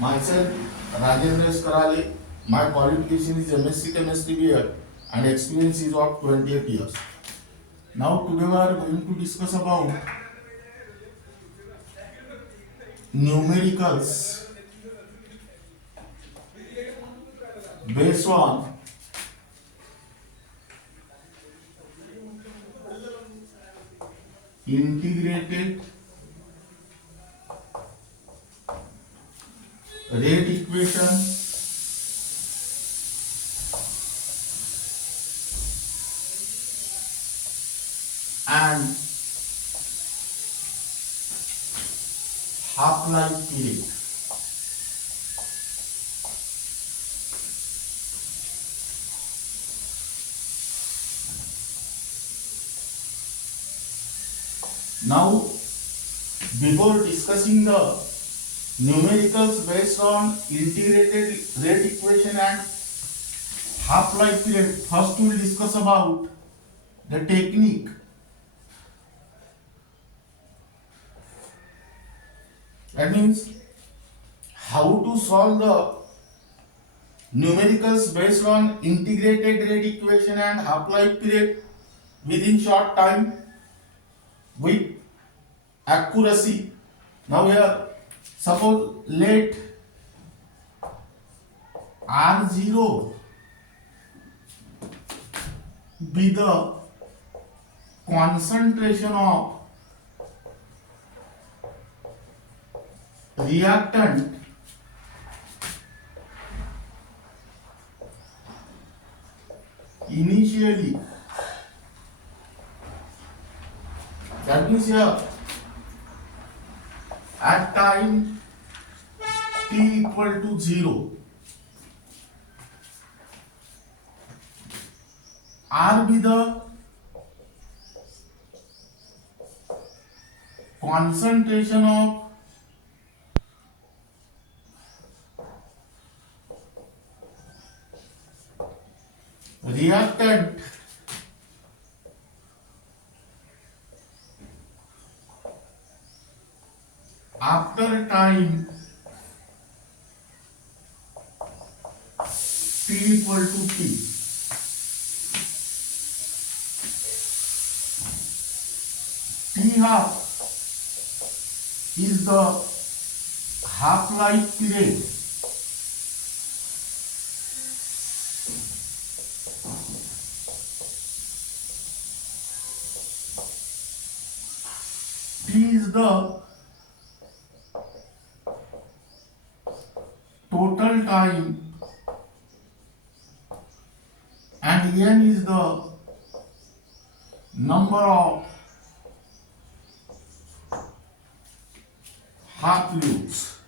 Myself, Rajendra S. Karale. My qualification is MSc Chemistry BA and experience is of 28 years. Now today we are going to discuss about numericals based on integrated rate equation and half-life period. Now, before discussing the numericals based on integrated rate equation and half-life period, first we will discuss about the technique. That means how to solve the numericals based on integrated rate equation and half-life period within short time with accuracy. Now here, suppose let R0 be the concentration of reactant initially. That means here at time t equal to 0, R be the concentration of reactant after time t equal to t. T half is the half-life period T is the total time and N is the number of half loops.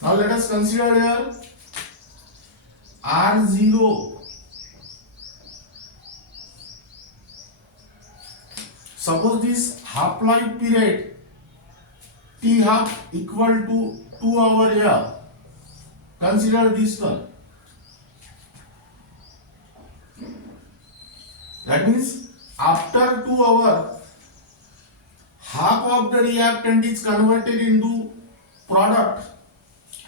Now let us consider here R0. Suppose this half-life period T half equal to 2 hours here. Consider this one. That means after 2 hours, half of the reactant is converted into product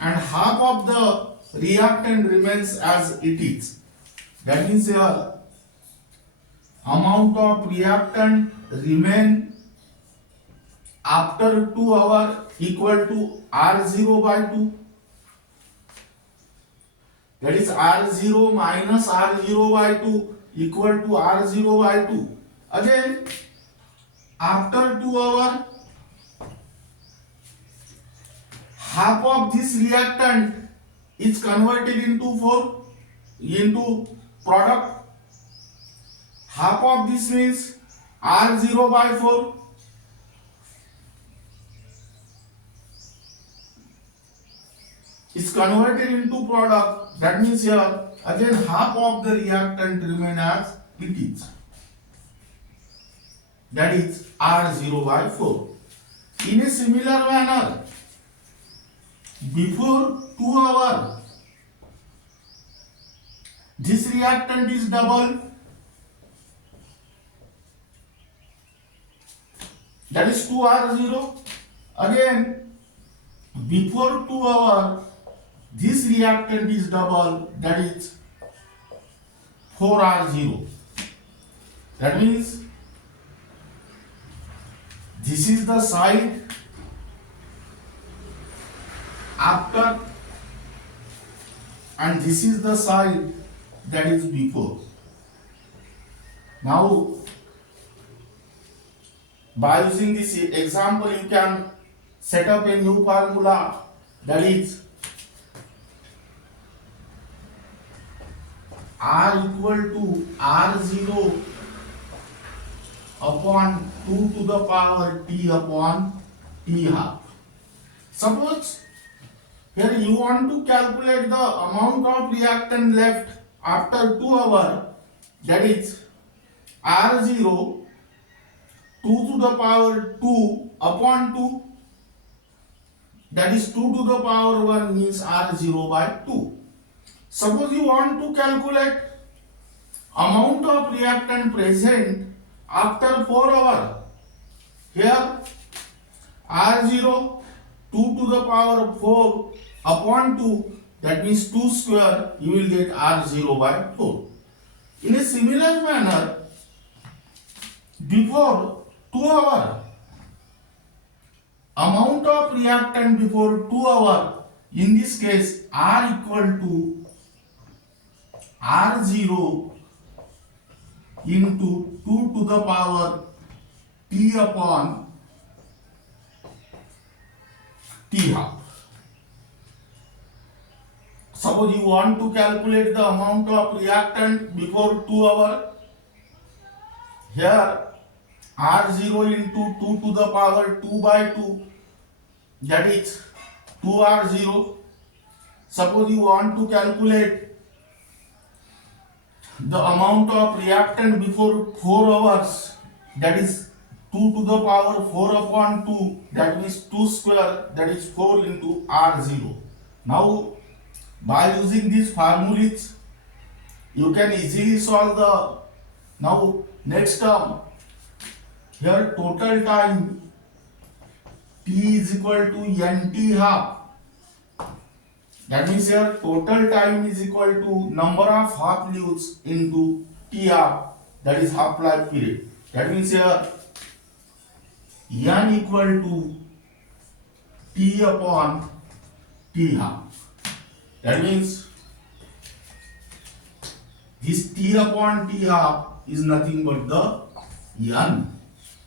and half of the reactant remains as it is. That means here amount of reactant remain after 2 hours equal to R0 by 2. That is R0 minus R0 by 2 equal to R0 by 2. Again, after 2 hours, half of this reactant is converted into product. Half of this means R0 by 4. Is converted into product. That means here again half of the reactant remain as it is. That is R0 by 4. In a similar manner, before 2 hours, this reactant is double. that is 2R0. Again, before 2 hour, this reactant is double, that is 4R0. That means this is the side after and this is the side that is before. Now, by using this example, you can set up a new formula, that is R equal to R0 upon 2 to the power T upon T half. Suppose here you want to calculate the amount of reactant left after 2 hours, that is R0 2 to the power 2 upon 2, that is 2 to the power 1 means R0 by 2. Suppose you want to calculate amount of reactant present after 4 hours. Here R0 2 to the power 4 upon 2, that means 2 square, you will get R0 by 4. In a similar manner, before 2 hours, amount of reactant before 2 hours, in this case R equal to R0 into 2 to the power T upon T half. Suppose you want to calculate the amount of reactant before 2 hours. Here R0 into 2 to the power 2 by 2, that is 2R0. Suppose you want to calculate the amount of reactant before 4 hours, that is 2 to the power 4 upon 2, that means 2 square, that is 4 into R0. Now, by using these formulas, you can easily solve the, now next term, here total time T is equal to NT half. That means here total time is equal to number of half lives into T half, that is half life period. That means here N equal to T upon T half. That means this T upon T half is nothing but the N,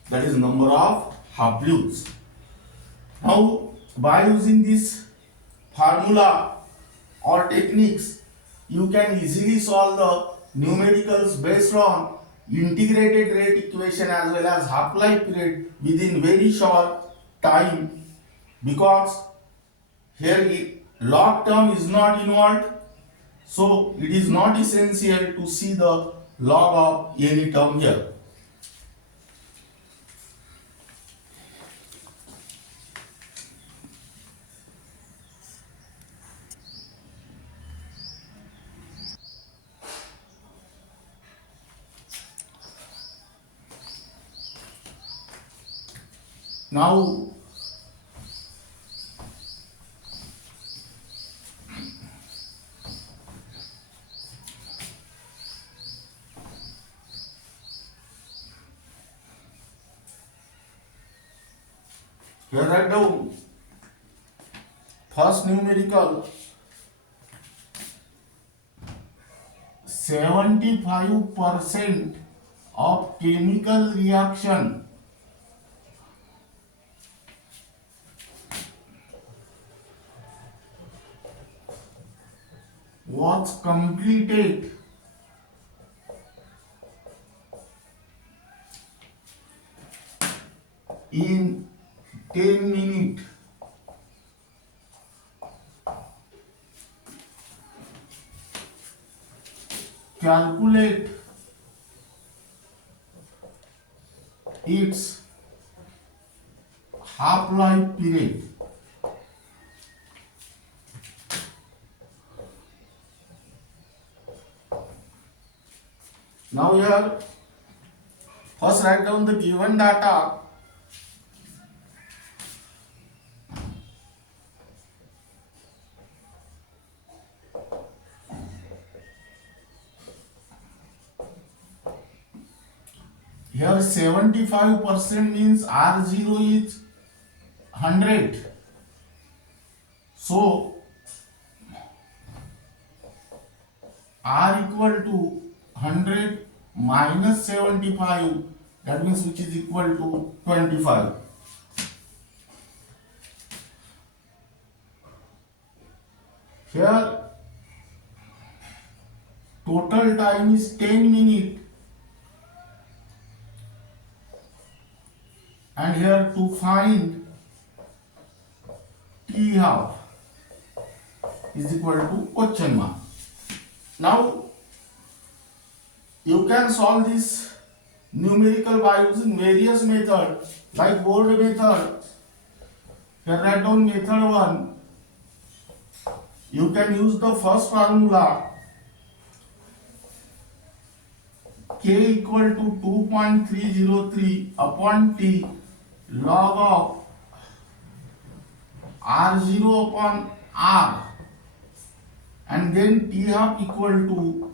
that is number of half lives. Now, by using this formula or techniques, you can easily solve the numericals based on integrated rate equation as well as half-life period within very short time, because here log term is not involved, so it is not essential to see the log of any term here. Now, here write down first numerical 75% of chemical reaction was completed in 10 minutes. Calculate its half-life period. Now here, first write down the given data Here 75% means R0 is 100. So R equal to 100 minus 75, that means which is equal to 25. Here total time is 10 minutes, and here to find T half is equal to question mark. Now you can solve this numerical by using various methods like board method. Here write down method 1. You can use the first formula, K equal to 2.303 upon T log of R0 upon R, and then T half equal to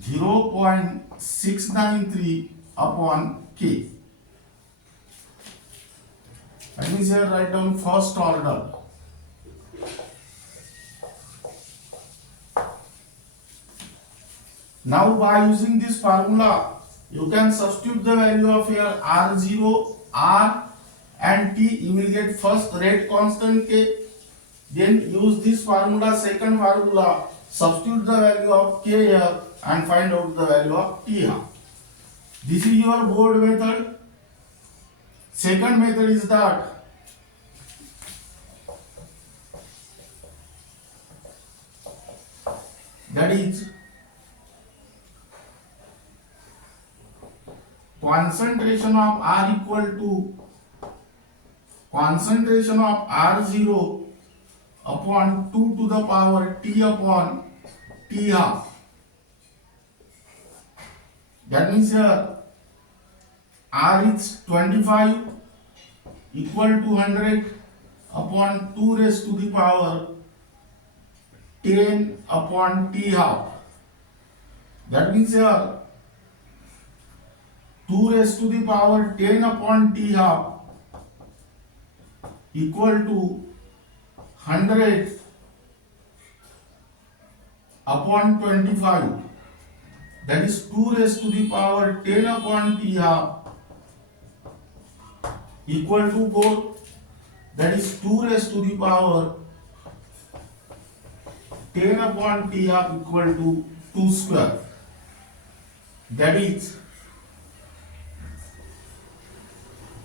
0.693 upon K. That means here write down first order. Now by using this formula, you can substitute the value of here R0, R and T. You will get first rate constant K. Then use this formula, second formula, substitute the value of K here and find out the value of T half. This is your board method. Second method is that is concentration of R equal to concentration of R0 upon 2 to the power T upon T half. That means here R is 25 equal to 100 upon 2 raised to the power 10 upon T half. That means here 2 raised to the power 10 upon T half equal to 100 upon 25. That is 2 raised to the power 10 upon T half equal to 4. That is 2 raised to the power 10 upon T half equal to 2 square. That is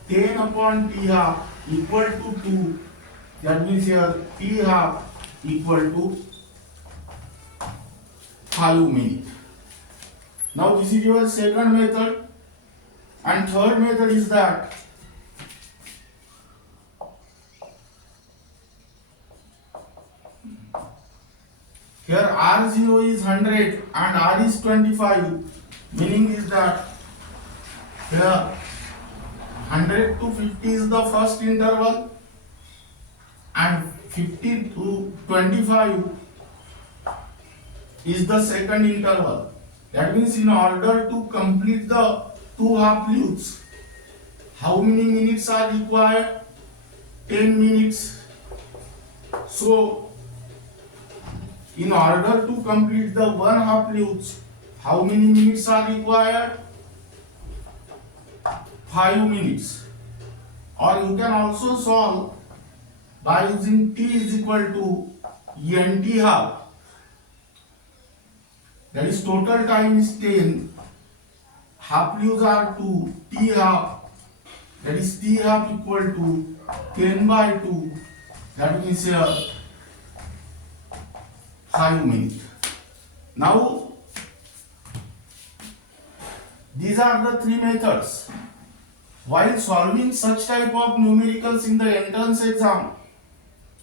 10 upon T half equal to 2. That means here T half equal to 5 minutes. Now this is your second method, and third method is that here R0 is 100 and R is 25, meaning is that here 100 to 50 is the first interval and 50 to 25 is the second interval. That means in order to complete the two half loops, how many minutes are required? 10 minutes. So in order to complete the one half loops, how many minutes are required? 5 minutes. Or you can also solve by using T is equal to NT half. That is total time is 10. Half loops are 2. T half. That is T half equal to 10 by 2. That means here 5 minutes. Now these are the three methods. While solving such type of numericals in the entrance exam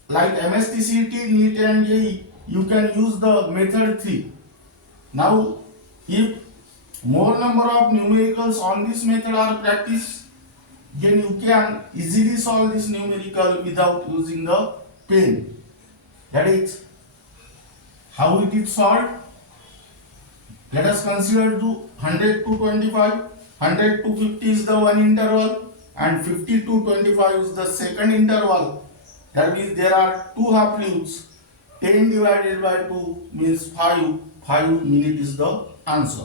like MSTCET, NEET and JEE, you can use the method 3. Now if more number of numericals on this method are practiced, then you can easily solve this numerical without using the pen. That is how it is solved. Let us consider to 100 to 25. 100 to 50 is the one interval and 50 to 25 is the second interval. That means there are two half loops. 10 divided by 2 means 5. 5 minutes is the answer.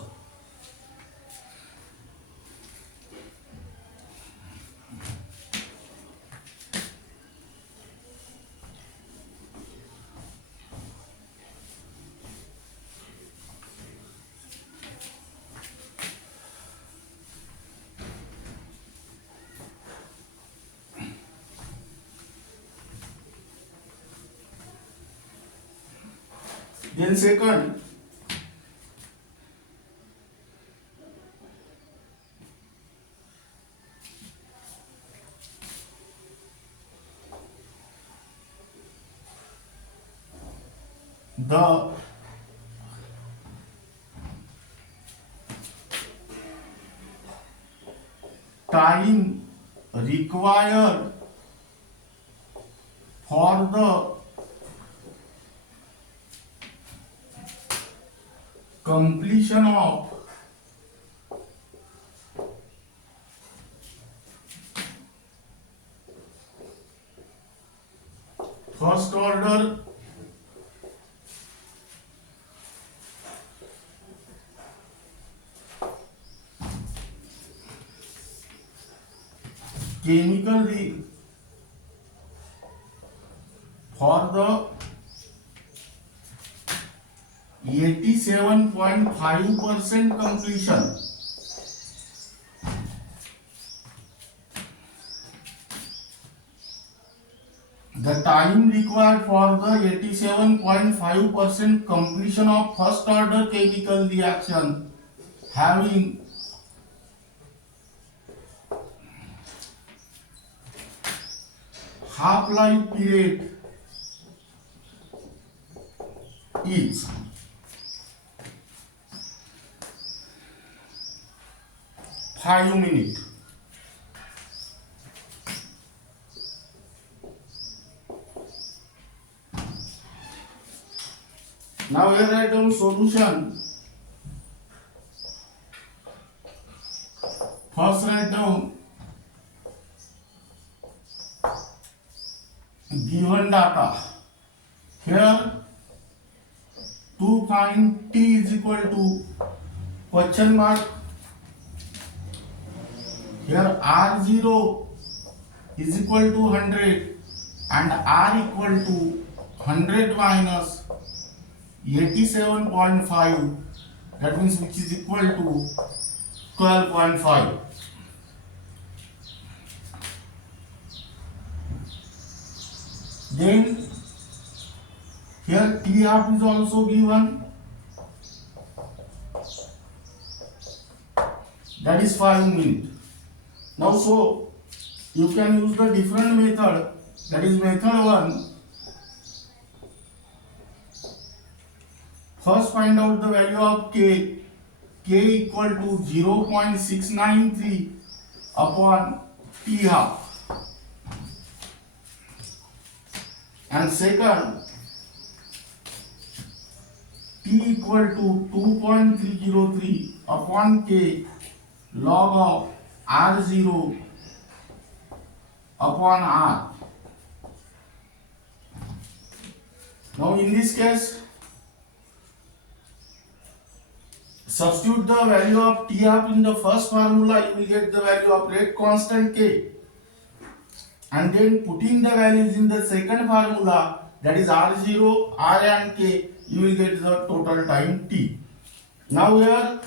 Then second, the time required for the completion of first order chemical for the 87.5% completion. The time required for the 87.5% completion of first order chemical reaction having half-life period is 5 minutes. Now here write down solution. First write down given data. Here to find T is equal to question mark. Here R0 is equal to 100 and R equal to 100 minus 87.5, that means which is equal to 12.5. Then here T half is also given, that is 5 minutes. Now so you can use the different method, that is method 1. First find out the value of K. K equal to 0.693 upon T half. And second, T equal to 2.303 upon K log of R0 upon R. Now in this case, substitute the value of T half in the first formula, you will get the value of rate constant K. And then putting the values in the second formula, that is R0, R and K, you will get the total time T. Now here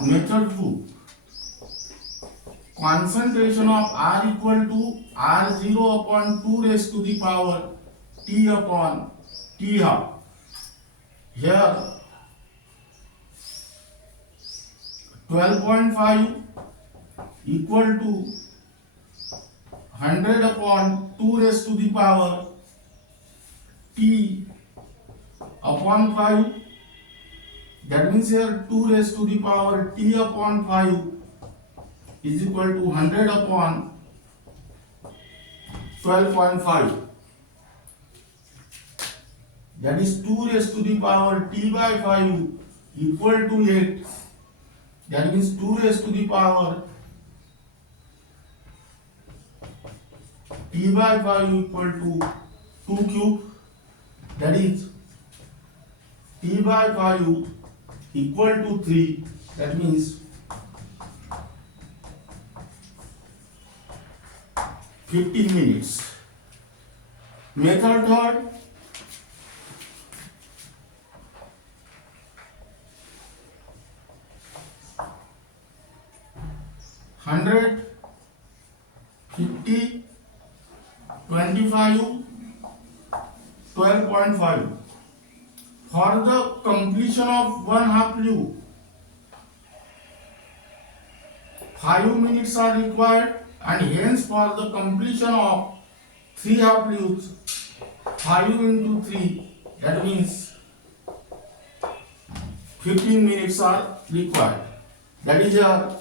method 2. Concentration of R equal to R0 upon 2 raised to the power T upon T half. Here 12.5 equal to 100 upon 2 raised to the power T upon 5. That means here 2 raised to the power T upon 5 is equal to 100 upon 12.5. that is 2 raised to the power t by 5 equal to 8. That means 2 raised to the power t by 5 equal to 2 cube. That is t by 5 equal to 3. That means 15 minutes. Method third, 100, 50, 25, 12.5. For the completion of one half loop, 5 minutes are required, and hence for the completion of 3 half loops, 5 into 3, that means 15 minutes are required. That is your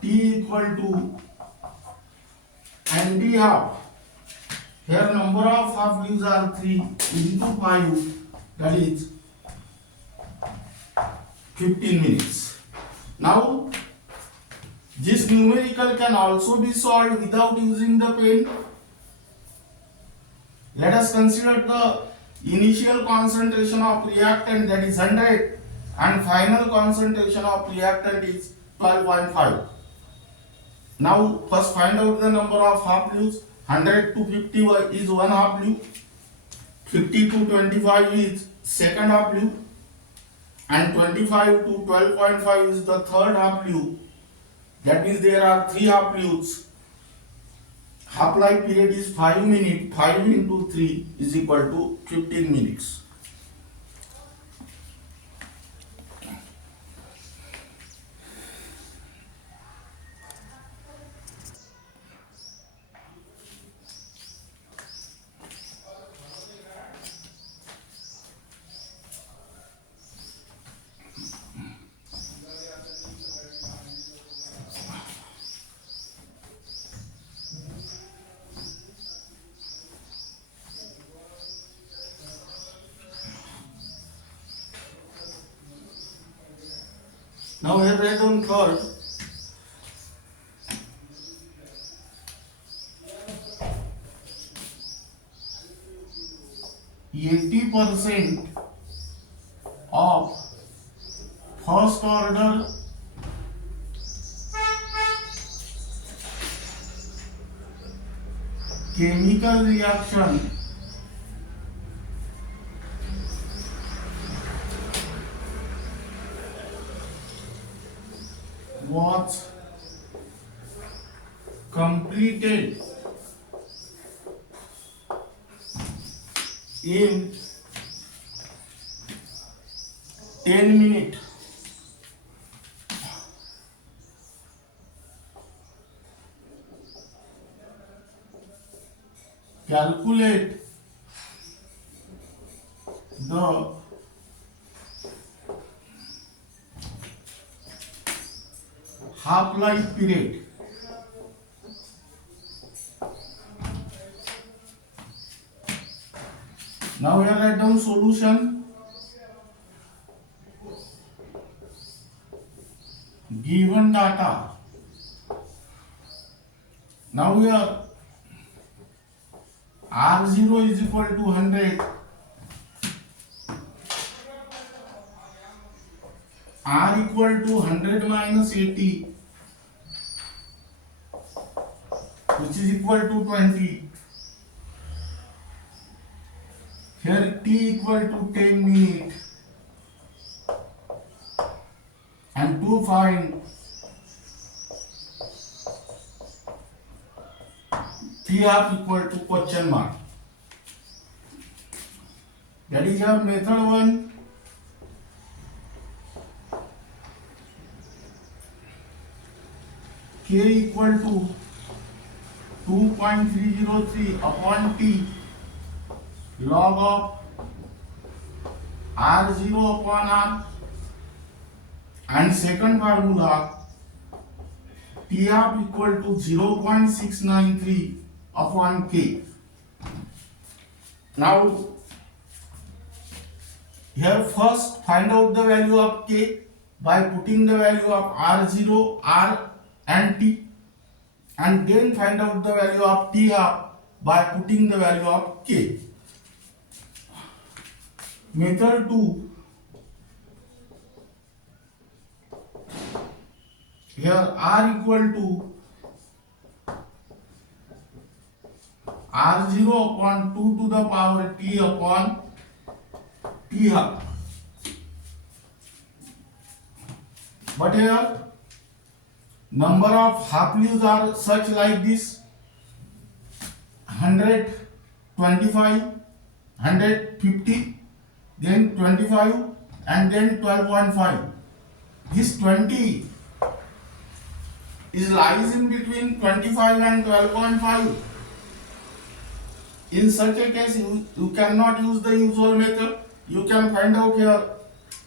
t equal to nt half. Here number of half leaves are 3 into 5, that is 15 minutes. Now this numerical can also be solved without using the pen. Let us consider the initial concentration of reactant, that is 100, and final concentration of reactant is 12.5. Now first find out the number of half loops. 100 to 50 is one half loop, 50 to 25 is second half loop, and 25 to 12.5 is the third half loop. That means there are 3 half loops. Half life period is 5 minutes. 5 into 3 is equal to 15 minutes. Now here write down third. %80 of first order chemical reaction was completed in 10 minutes. Calculate the half-life period. Now here write down solution. Given data. Now here R0 is equal to 100. R equal to 100 minus 80, which is equal to 20. Here T equal to 10 minutes. And to find T half equal to question mark. That is your method 1. K equal to 2.303 upon T log of R0 upon R, and second formula T half equal to 0.693 upon K. Now here first find out the value of K by putting the value of R0, R and T, and then find out the value of T half by putting the value of K. Method 2, here R equal to R0 upon 2 to the power T upon T half. But here number of half leaves are such like this: 100, 25, 150, then 25, and then 12.5. This 20 is lies in between 25 and 12.5. In such a case, you cannot use the usual method. You can find out here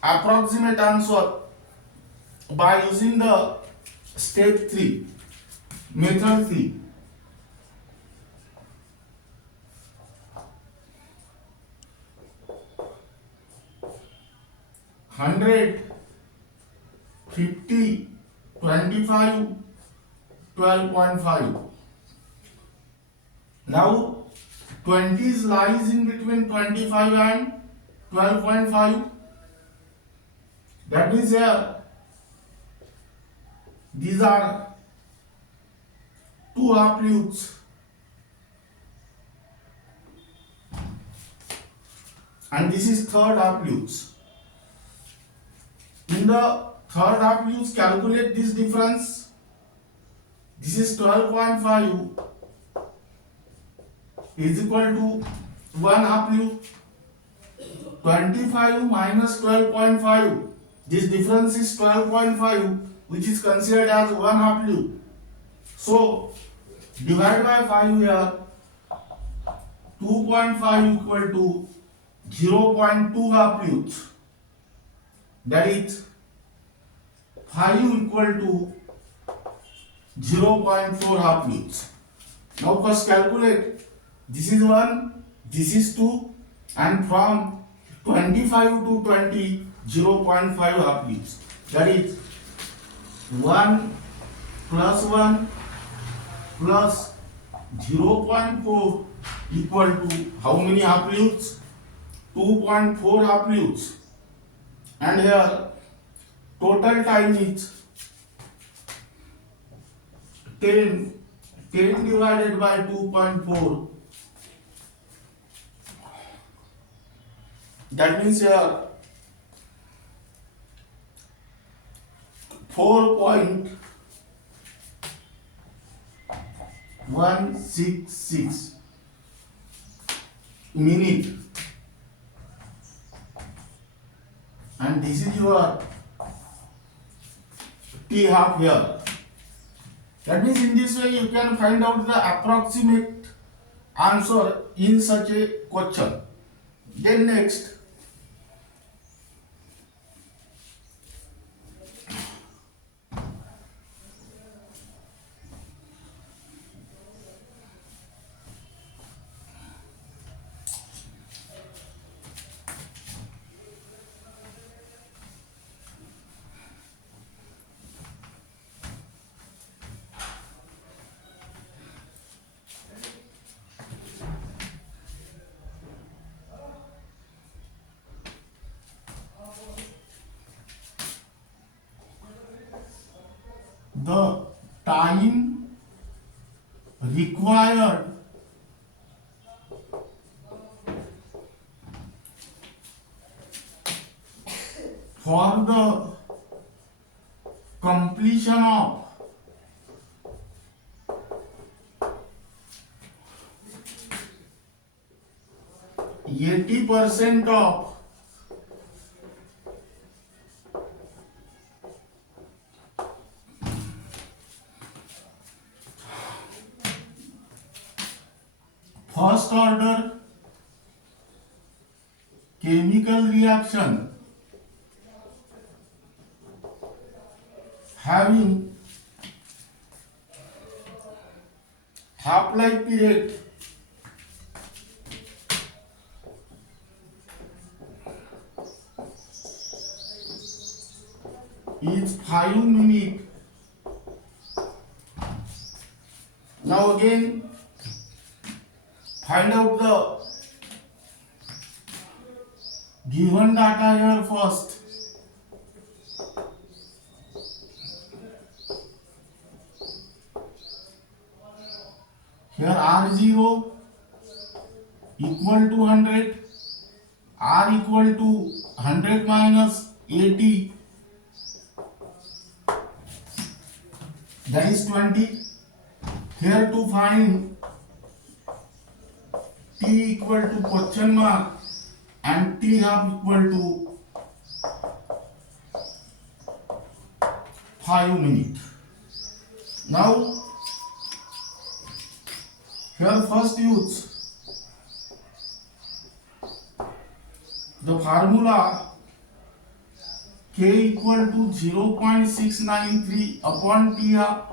approximate answer by using the step 3, method 3. Hundred, 50, 25, 12.5. Now 20 lies in between 25 and 12.5. That means here these are two half leaves, and this is third half leaves. In the third half leaves, calculate this difference. This is 12.5 is equal to 1 half leaf. 25 minus 12.5, this difference is 12.5, which is considered as 1 half leaf. So divide by 5 here, 2.5 equal to 0.2 half leaves. That is 5 equal to 0.4 half leaves. Now first calculate. This is 1, this is 2, and from 25 to 20, 0.5 half leaves. That is 1 plus 1 plus 0.4 equal to how many half leaves? 2.4 half leaves. And here total time is 10 divided by 2.4. That means here 4.166 minute, and this is your T half here. That means in this way you can find out the approximate answer in such a question. Then next, the time required for the completion of 80% of first order chemical reaction having half-life period is 5 minutes. Now again find out the given data here first. Here R0 equal to 100, R equal to 100 minus 80, that is 20. Here to find T equal to question mark and T half equal to 5 minutes. Now here first use the formula K equal to 0.693 upon T half,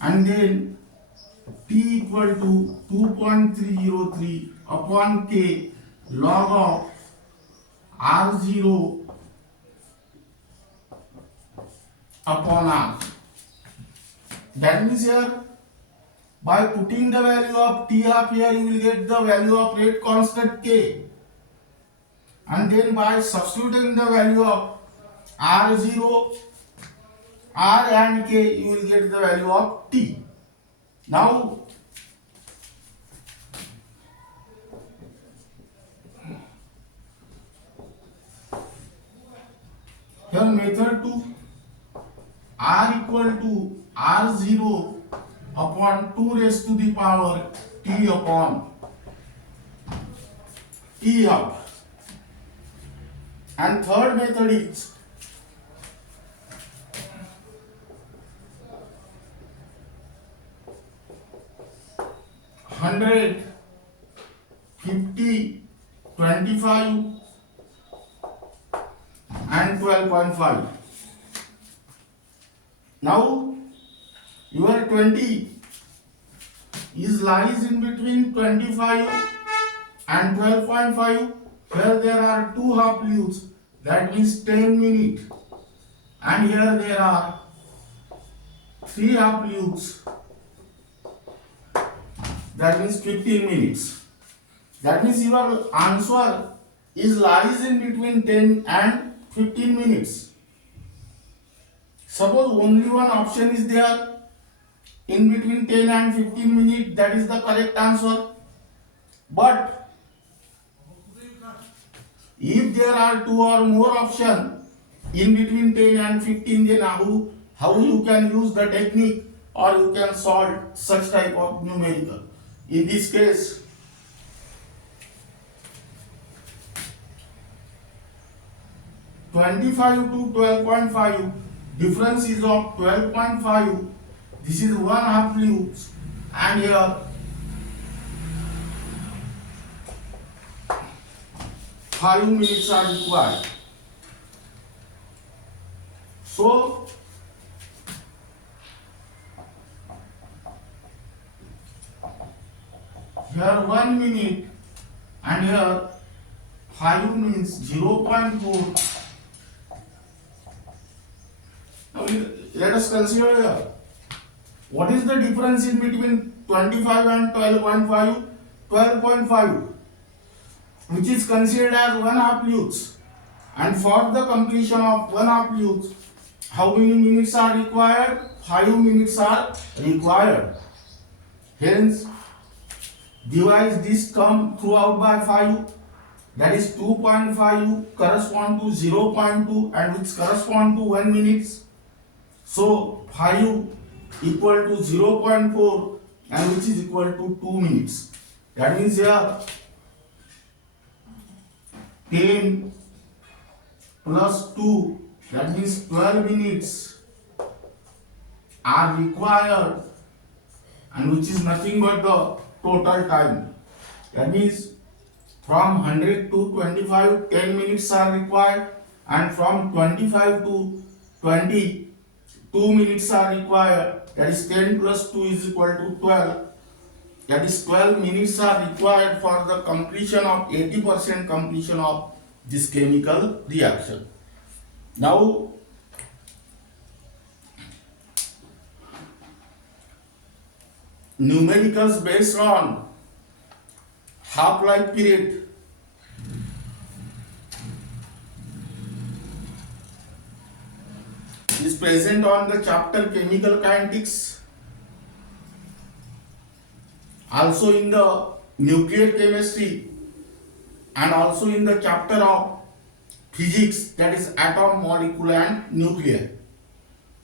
and then T equal to 2.303 upon K log of R0 upon R. That means here by putting the value of T half here you will get the value of rate constant K, and then by substituting the value of R0, R and K you will get the value of T. Now here method 2, R equal to R0 upon 2 raised to the power T upon T half. And third method is hundred, 50, 25 and 12.5. Now your 20 is lies in between 25 and 12.5. Here there are two half loops, that means 10 minutes, and here there are three half loops, that means 15 minutes. That means your answer is lies in between 10 and 15 minutes. Suppose only one option is there in between 10 and 15 minutes, that is the correct answer. But if there are two or more options in between 10 and 15, then how you can use the technique or you can solve such type of numerical. In this case, (25 to 12.5) difference is of 12.5. This is one half loop, and here 5 minutes are required. So here 1 minute and here 5 means 0.4. Now let us consider here. What is the difference in between 25 and 12.5? 12.5, which is considered as one half loop. And for the completion of one half loop, how many minutes are required? 5 minutes are required. Hence, divide this term throughout by 5. That is 2.5 correspond to 0.2 and which correspond to 1 minute. So 5 equal to 0.4 and which is equal to 2 minutes. That means here 10 plus 2, that means 12 minutes are required, and which is nothing but the total time. That means from 100 to 25, 10 minutes are required, and from 25 to 20, 2 minutes are required. That is 10 plus 2 is equal to 12. That is 12 minutes are required for the completion of 80% completion of this chemical reaction. Now numericals based on half-life period is present on the chapter chemical kinetics, also in the nuclear chemistry, and also in the chapter of physics, that is atom, molecule and nuclear.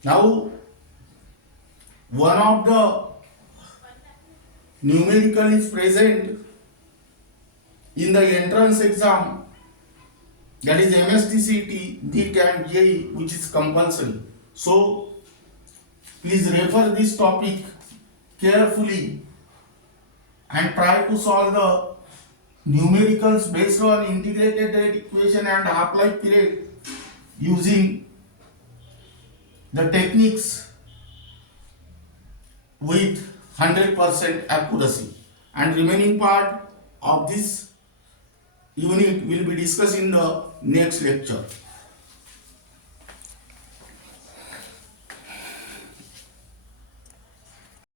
Now one of the numerical is present in the entrance exam, that is MSTCT, NEET and JEE, which is compulsory. So please refer this topic carefully and try to solve the numericals based on integrated rate equation and half-life period using the techniques with 100% accuracy. And remaining part of this unit will be discussed in the next lecture.